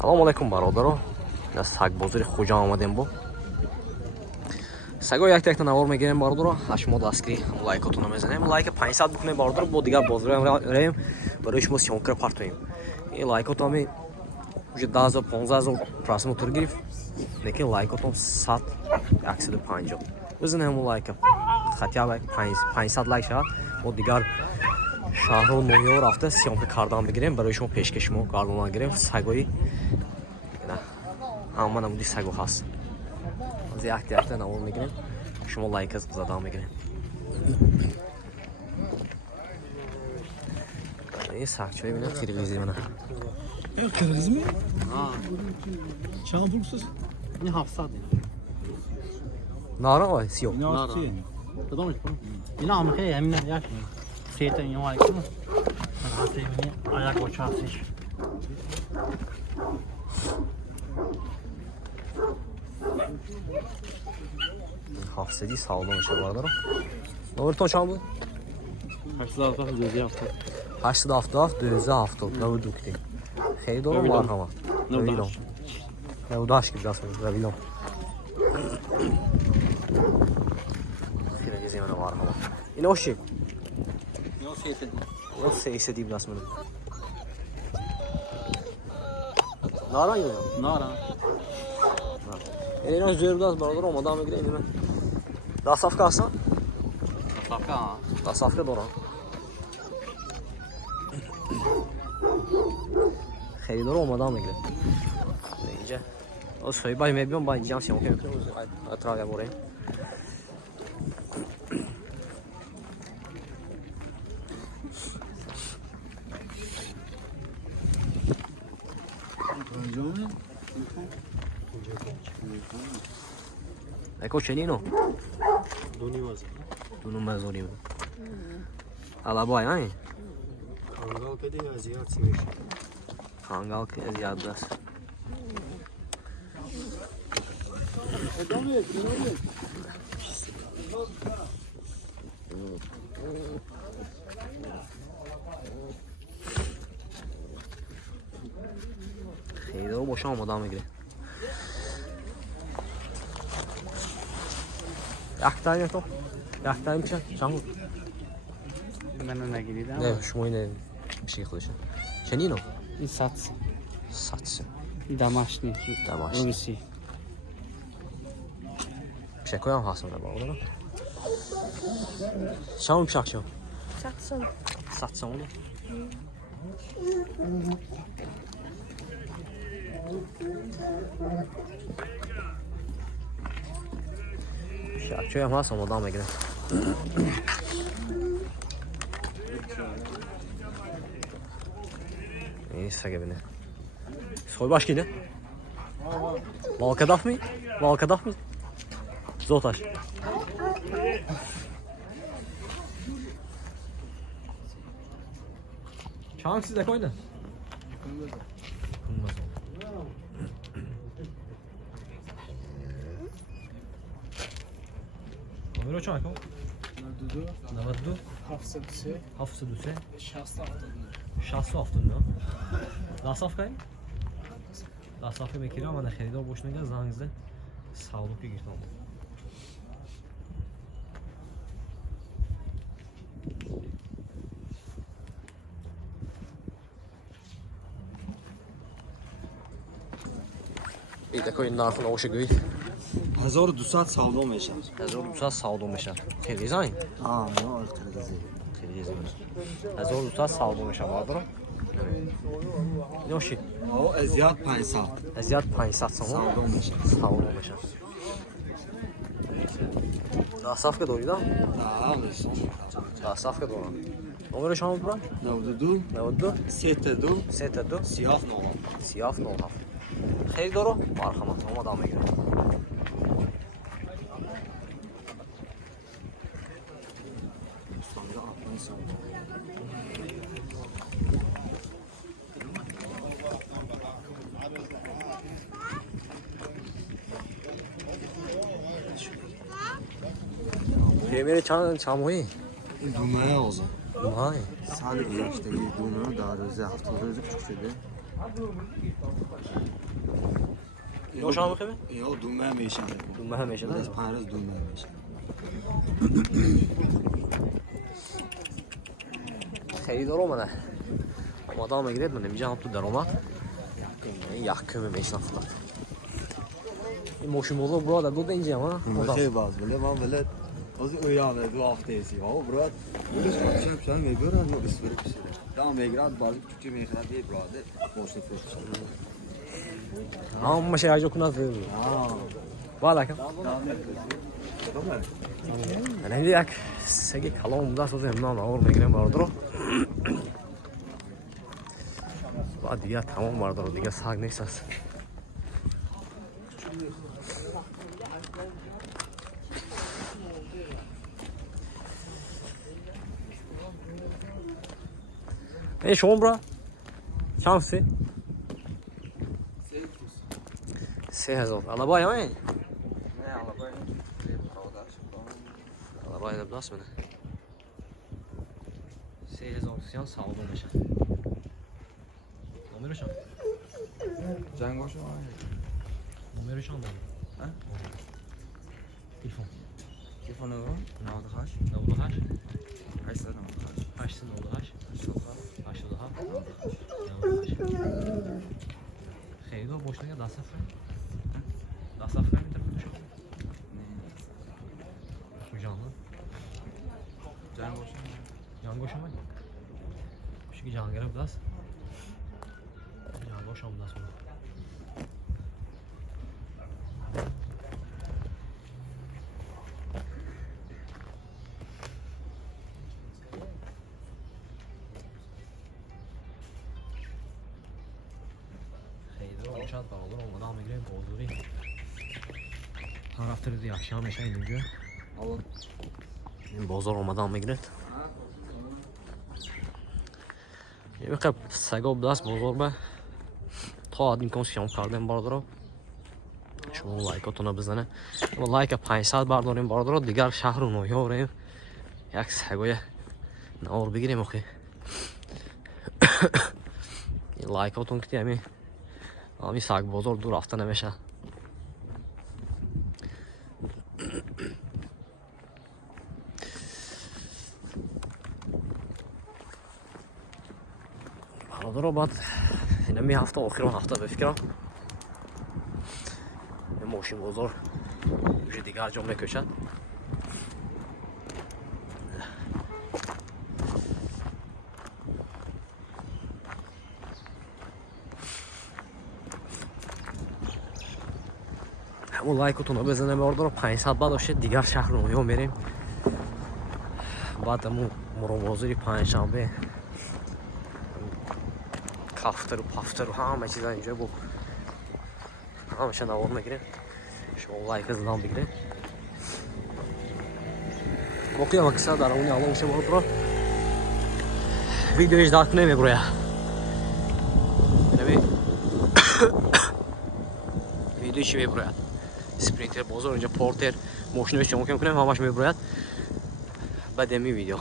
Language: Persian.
Салому алайкум бародаро. Аз саг бозори хуҷа омадем бо. Саго як-як навор мегирем бародаро. Шумо дастгири лайкотуно мезанем. Лайк 500 букунем бародаро. Бо дигар бозори раем барои шумо сёнкра партоем. Ин лайкотами уже 10000 15000 просмотр гирифт. Лекин лайкотам 100 150. Бизанем лайк. Хотя бы 500 лайк шава. Бо дигар шаҳру ноҳиё рафта сёнка кардан бигирем барои шумо пешкаши мо гардона гирем. Сагои ҳама намуди саго ҳаст. аз як-як навор мегирем. Шумо лайк задан мегирем. ин сагчои бина қирғизи мана. Қирғизми? Чанд пул сиз? این 700 نارا وای سیو کدومش کن اینا هم خیلی همین یک سه تا اینو وایس من حتی اینو آیا کوچاسیش حافظی سالم میشه بالا رو نور تو چند بود 870 270 نو دوکتی خیلی دور مرحبا نویلم نو داش کی داست نویلم خیلی زیاد مرحبا اینو چی اینو 300 دی بلاس من نارا اینو نارا اینو زیر داست برادر اومدم میگیره اینو داستافکا هستن داستافکا دارم خیلی داره اومدم میگیره اینجا از سایبای میبینم با اینجا هم سیمون که میکنم اتراقه بریم ecco cenino دونو مزونی بود علبای های خانگال که دیگه زیاد سی میشه خانگال که زیاد است خیلی رو باشم آمدام میگیره یک تایی تو؟ یک تایی میشه؟ چند بود؟ منو نگیریدم نه شما اینه میشه خودشه چنینو؟ این ساتسی ساتسی دمشنی رویسی شکوی هم هستم نبا اونو شما میشه شما؟ Satson. ساتسونه شکوی هم هستم آدم میگیره این سگه بینه سوی باش کی نه؟ والکداف می؟ والکداف می؟ زوتاش چند سیده کوینه؟ Ömür çay kal. 92 703 703 60 60 هفتاد داستاف کن داستاف میکیرم من خریدار باش نگه زنگزده سالو که گیرتم ایده که این نرخون آوشه گوید 1200 سالو میشه 1200 سالو میشه خیلی زنگ نه قرغیزی خیلی زنگ 1200 سالو میشه بادر نوشی او ازیاد 500 ازیاد 500 سالو میشه سالو میشه داستاف که دویدم نه میشه داستاف که دورم نمبر شما برام 92 92 32 32 سیاه 9 سیاف 97 خیلی دارو مرحمت اومدم میگیرم پیمیره چند ماهی؟ دو ماه آزم ماهی سال گذشتگی دو ماه در روز 70 روز کوچک شده خوشم میخواد یا دومه میشن دومه همیشه از 5 روز دومه میشن خریدار اومده آماده میگیرید من نمیجام تو درآمد یک کم میشن فقط این ماشین موضوع برادر دو اینجا ما خیلی باز ولی من ولد از اویانه دو هفته ایسی ها براد ولش کامشن پشن میگرن یا بسیار بسیار دام میگرد بازی چی میخرد یه برادر ماشین فروش هم مشه اجا کنه والا کن من یک سگی کلام دست از امام آور میگیرم باردرو بعد دیگه تمام باردرو دیگه سگ نیست است ای شما برا چند سه 3000 alabay ama نه علاقه alabay da blas mene 3000 siyan sağlam meşe numarashon جنگاشو numarashon da ha telefon telefonu 98 98 898 898 خیلی boşuna da safra da safra mı tarafı şu bu canlı جنگاشو yangoş ama şu ki cangara biraz yangoş ama sonra شاید باور اومدم میگیریم بازوری هر هفته روزی akşam میشه اینجا این بازار اومدم میگیرد یه وقت سگا دست بازار به تا اد میکنم شام کردم باردارو شما لایکاتونو بزنه و لایک 500 برداریم باردارو دیگر شهر رو نویا بریم یک سگای نور بگیریم اخی لایکاتون که همین همین سگ بازار دور رفته نمیشه برادر بعد اینمی هفته آخران هفته بفکرم این ماشین بازار یه دیگر جا میکشد همون لایکتون رو بزنه باردار 500 بعد باشه دیگر شهر رو میریم بعد همون مرموزوری پنجشنبه کافتر و پافتر و همه چیزا اینجا بود همشه نوار میگیریم شما لایک زدن بگیریم باقی هم کسا در اونی الان میشه باردار ویدیوش دارک نمیبرویه ویدیوشی میبروید سپرینتر بازار اینجا پورتر ماشینش شما که میکنیم همش میبروید بعد می ویدیو